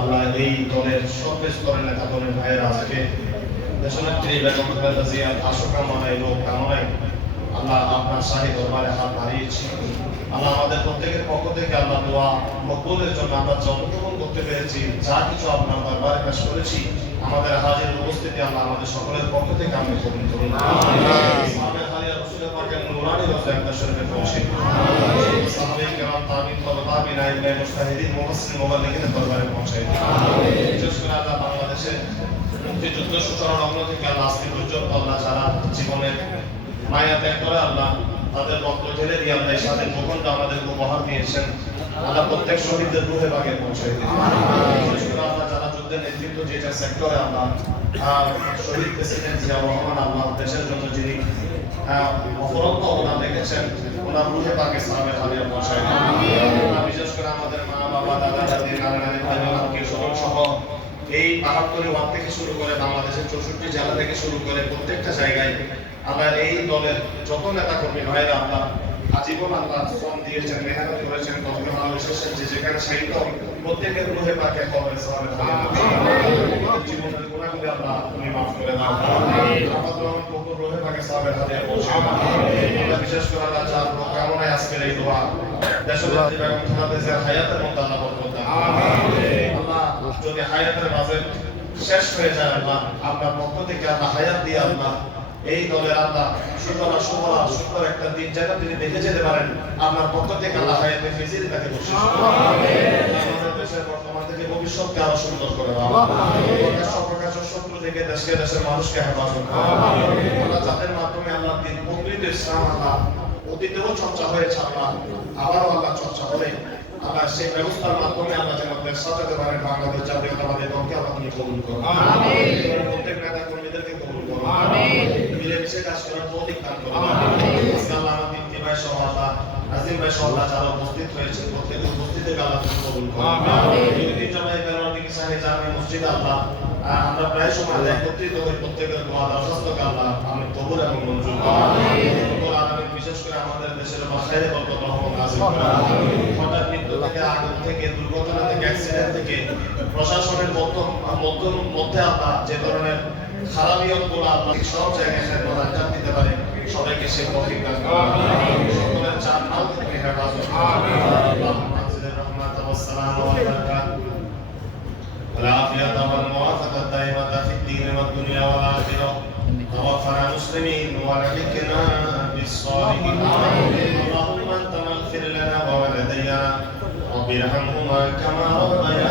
আল্লাহ এই দলের সর্বে স্তরের নেতা দলের ভাইয়েরা আজকে দেশনেত্রী বেগম খালেদা জিয়ার আশু কামনায় লোক কামনায় আল্লাহ আপনার শাহী দরবারে হাত বাড়িয়েছি। আল্লাহ আমাদের প্রত্যেকের পক্ষ থেকে আল্লাহ দোয়া মকবুলের জন্য আমরা যতটুকু করতে পেরেছি, যা কিছু আপনার দরবারে পেশ করেছি, আমাদের হাজির উপস্থিতি আল্লাহ আমাদের সকলের পক্ষ থেকে আপনি কবুল করুন। ইসলামের হালিয়া রাসূলের পাকের নূরানি রওজা একদার শরীফে পৌঁছে সাহাবায়ে কেরাম তাবিঈন তাবিঈন আইম্মা মুজতাহিদিন মুফাসসিরিন মুবাল্লিগিনের দরবারে পৌঁছায় দিন। বিশেষ করে আল্লাহ বাংলাদেশের মুক্তিযুদ্ধ সূচনা লগ্ন থেকে আল্লাহ আজকে পর্যন্ত আল্লাহ যারা জীবনের মায়া ত্যাগ করে আল্লাহ তাদের রক্ত ঢেলে দিয়ে আল্লাহ স্বাধীন ভূখণ্ড আমাদের উপহার দিয়েছেন, আল্লাহ প্রত্যেক শহীদদের রুহে বাগে পৌঁছায় দিন। বিশেষ করে আল্লাহ যারা যুদ্ধের নেতৃত্ব যেটা সেক্টরে আল্লাহ শহীদ প্রেসিডেন্ট জিয়াউর রহমান আল্লাহ দেশের জন্য যিনি অফরন্ত অবদান রেখেছেন, ওনার রুহে বাগে সালামের হাদিয়া পৌঁছায় দিন। বিশেষ করে আমাদের মা বাবা দাদা দাদি নানা নানি ভাই বোন সহ এই পাহাড়তলি ওয়ার্ড থেকে শুরু করে বাংলাদেশের 64 জেলা থেকে শুরু করে প্রত্যেকটা জায়গায় আল্লাহ এই দলের যত নেতা কর্মী ভাইরা আল্লাহ আজীবন আল্লাহ শ্রম দিয়েছেন, মেহনত করেছেন, কখনো ভালোবেসেছেন, যে যেখানে শাহিদ প্রত্যেকের রুহে পাকে কবরে সালামের হাদিয়া জীবনের গুনাহগুলো আল্লাহ তুমি মাফ করে দাও। আমাদের কবর রুহে পাকে সালামের হাদিয়া পৌঁছে দাও। আমরা বিশেষ করে আল্লাহ যার কামনায় আজকের এই দোয়া দেশনেত্রী বেগম খালেদা জিয়ার হায়াতের মধ্যে আল্লাহ বরকত দাও। আল্লাহ যদি হায়াতের মাঝে শেষ হয়ে যায় আল্লাহ আপনার পক্ষ থেকে আল্লাহ হায়াত দিয়ে আল্লাহ এই দলের আল্লাহ সুন্দর একটা দিন যেন তিনি দেখে যেতে পারেন, আপনার পক্ষ থেকে আল্লাহ হায়াতে ফিজিল তাকে বসিয়ে আমাদের দেশের বর্তমান থেকে ভবিষ্যৎকে আরো সুন্দর করে দাও। প্রকাশ শত্রু থেকে দেশকে দেশের মানুষকে হেফাজত করো আল্লাহ, যাদের মাধ্যমে আল্লাহ দিন প্রকৃত ইসলাম আল্লাহ অতীতেও চর্চা হয়েছে আল্লাহ আবারও আল্লাহ চর্চা হবে আল্লাহ, সেই ব্যবস্থার মাধ্যমে আল্লাহ যেন দেশ সাজাতে পারেন বাংলাদেশ জাতীয়তাবাদী দলকে আল্লাহ তুমি কবুল করো। প্রত্যেক নেতা কর্মীদেরকে কবুল করো, মিলেমিশে কাজ করার তৌফিক দান করো। আল্লাহ আমাদের ইতিবাই সহ আল্লাহ নাজিম ভাই সহ আল্লাহ যারা উপস্থিত হয়েছে প্রত্যেকের উপস্থিতিকে আল্লাহ তুমি কবুল করো। ঐতিহ্যবাহী বেনারী সাহেব জামি মসজিদ আল্লাহ আমরা প্রায় সময় একত্রিত হই, প্রত্যেকের দোয়া দরখাস্তকে আল্লাহ আমি কবুল এবং মঞ্জুর করো। বিশেষ করে আমাদের দেশের বাসায় বরকত রহমত নাযিল করো। হঠাৎ মৃত্যু থেকে, আগুন থেকে, দুর্ঘটনা থেকে, অ্যাক্সিডেন্ট থেকে প্রশাসনের মধ্যে আল্লাহ যে ধরনের খারাপিয়তগুলো আল্লাহ সব জায়গায় খেদমত আঞ্জাম দিতে পারে, সবাইকে সে তৌফিক দান করো। সকলের চার মাল থেকে হেফাজত করো। আল্লাহুম্মা আনজিল রাহমাতা ওয়াস সালাম ওয়াল বারাকাত ওয়াল আফিয়াতা ওয়াল মুওয়াফাকাত দাইমাতা ফিদ দীন ওয়াদ দুনিয়া ওয়াল আখিরাহ। توفنا مسلمين والحقنا بالصالحين. اللهم انت اغفر لنا ووالدينا رب ارحمهما كما ربيانا